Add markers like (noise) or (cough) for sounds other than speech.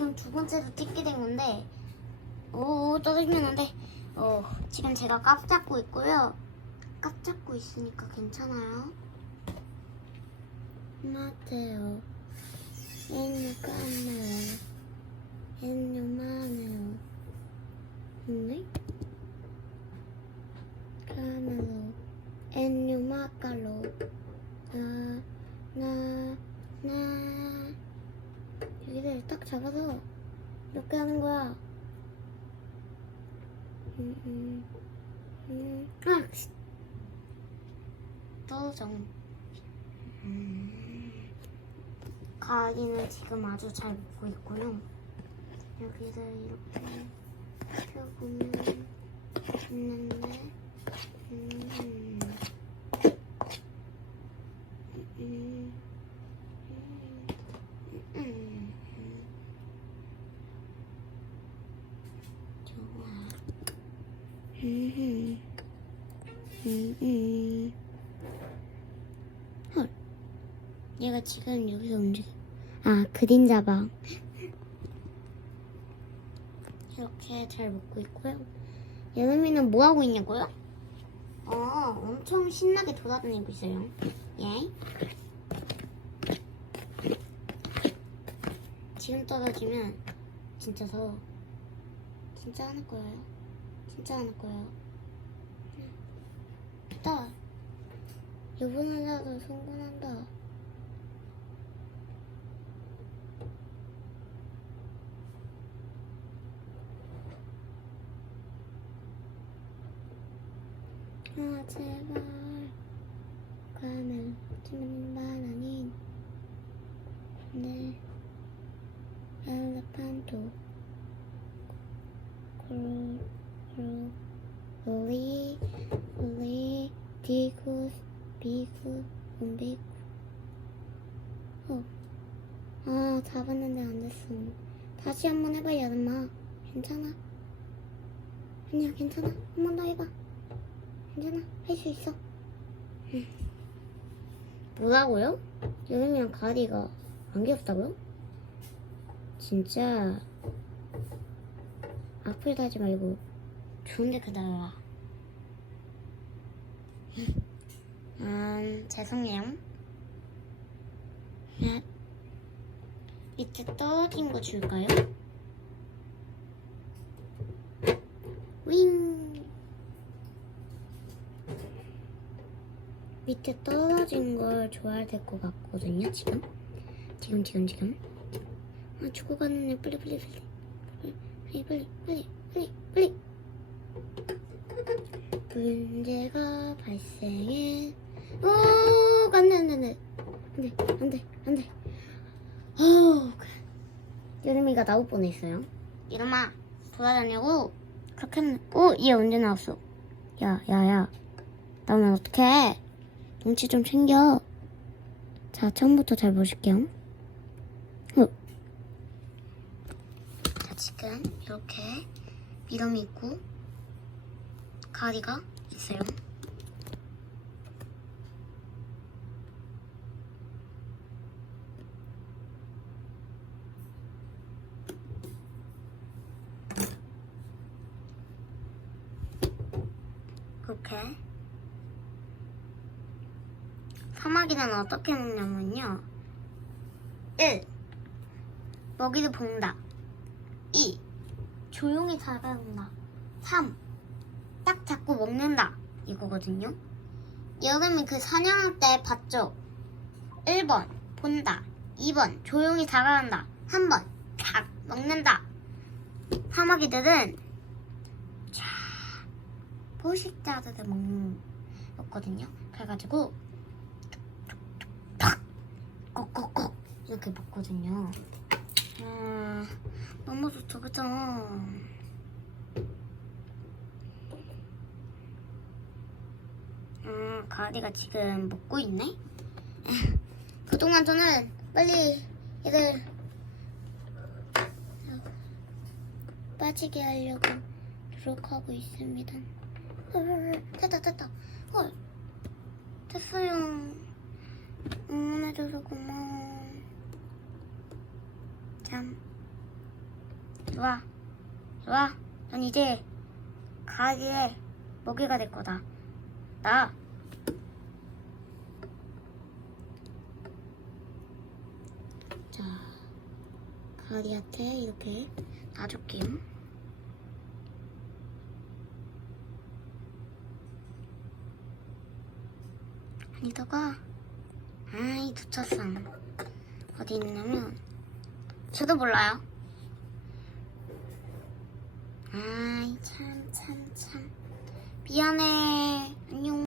지금 두 번째로 찍게 된 건데, 오, 떨어지면 안 돼. 어, 지금 제가 깍 잡고 있고요. 깍 잡고 있으니까 괜찮아요. 마테오, 엔유 까메오, 엔유 마네오. 네? 카멜로, 엔유 마카로, 나, 나, 나. 여기를 딱 잡아서 이렇게 하는 거야. 음, 음, 음. 아, 씨. 또정. 음. 가기는 지금 아주 잘 먹고 있고요. 여기를 이렇게 펴보면 있는데, 음, 음, 음, 음, 음. 좋아. 음, 음, 음. 헐. 얘가 지금 여기서 움직여. 아, 그림자방. 이렇게 잘 먹고 있고요. 여름이는 뭐 하고 있냐고요? 어, 엄청 신나게 돌아다니고 있어요. 예. 지금 떨어지면 진짜 더 진짜 하는 거예요. 진짜 하는 거예요. 됐다. 이번에라도 성공한다. 아 제발 가면 찜는 바나닌 네 엘레판토 크로 크로 리 리, 디구스, 비구, 음비구. 어. 아, 잡았는데 안 됐어. 다시 한 번 해봐, 여름아. 괜찮아. 아니야, 괜찮아. 한 번 더 해봐. 괜찮아. 할 수 있어. 응. 뭐라고요? 여름이랑 가을이가 안 귀엽다고요? 진짜 악플 하지 말고 좋은데 그다가 음, 죄송해요. 네. 밑에 떨어진 거 줄까요? 윙. 밑에 떨어진 걸 좋아야 될 것 같거든요, 지금. 지금, 지금, 지금. 아, 죽어가는 애, 빨리, 빨리, 빨리. 빨리, 빨리, 빨리, 빨리, 빨리. 문제가 발생해. 오, 안 돼, 안 돼, 안 돼. 안 돼, 안 돼, 안 돼. 어, 여름이가 나올 뻔했어요. 이름아, 돌아다니고, 그렇게 하면, 어, 얘 언제 나왔어? 야, 야, 야. 나오면 어떡해? 눈치 좀 챙겨. 자, 처음부터 잘 보실게요. 어. 자, 지금, 이렇게, 미럼이 있고, 가리가 있어요. 이렇게 사마귀는 어떻게 먹냐면요 1. 먹이를 본다 2. 조용히 다가온다 3. 딱 잡고 먹는다 이거거든요. 여름이 그 사냥할 때 봤죠? 1번 본다 2번 조용히 다가간다 3번 탁 먹는다 사마귀들은 자 포식자들을 먹는 거거든요. 그래가지고 탁 꼭꼭꼭 이렇게 먹거든요. 아 너무 좋죠 그죠? 음, 가리가 지금 먹고 있네? (laughs) 그동안 저는 빨리 얘들 빠지게 하려고 노력하고 있습니다. 헐, 됐다, 됐다. 헐, 됐어요. 응원해줘서 고마워. 참, 좋아. 좋아. 넌 이제 가게에 먹이가 될 거다. 나. 자, 가리한테 이렇게 놔줄게요. 아니다가 아이 놓쳤어. 어디 있냐면 저도 몰라요. 아이 참 참 참 미안해. 안녕.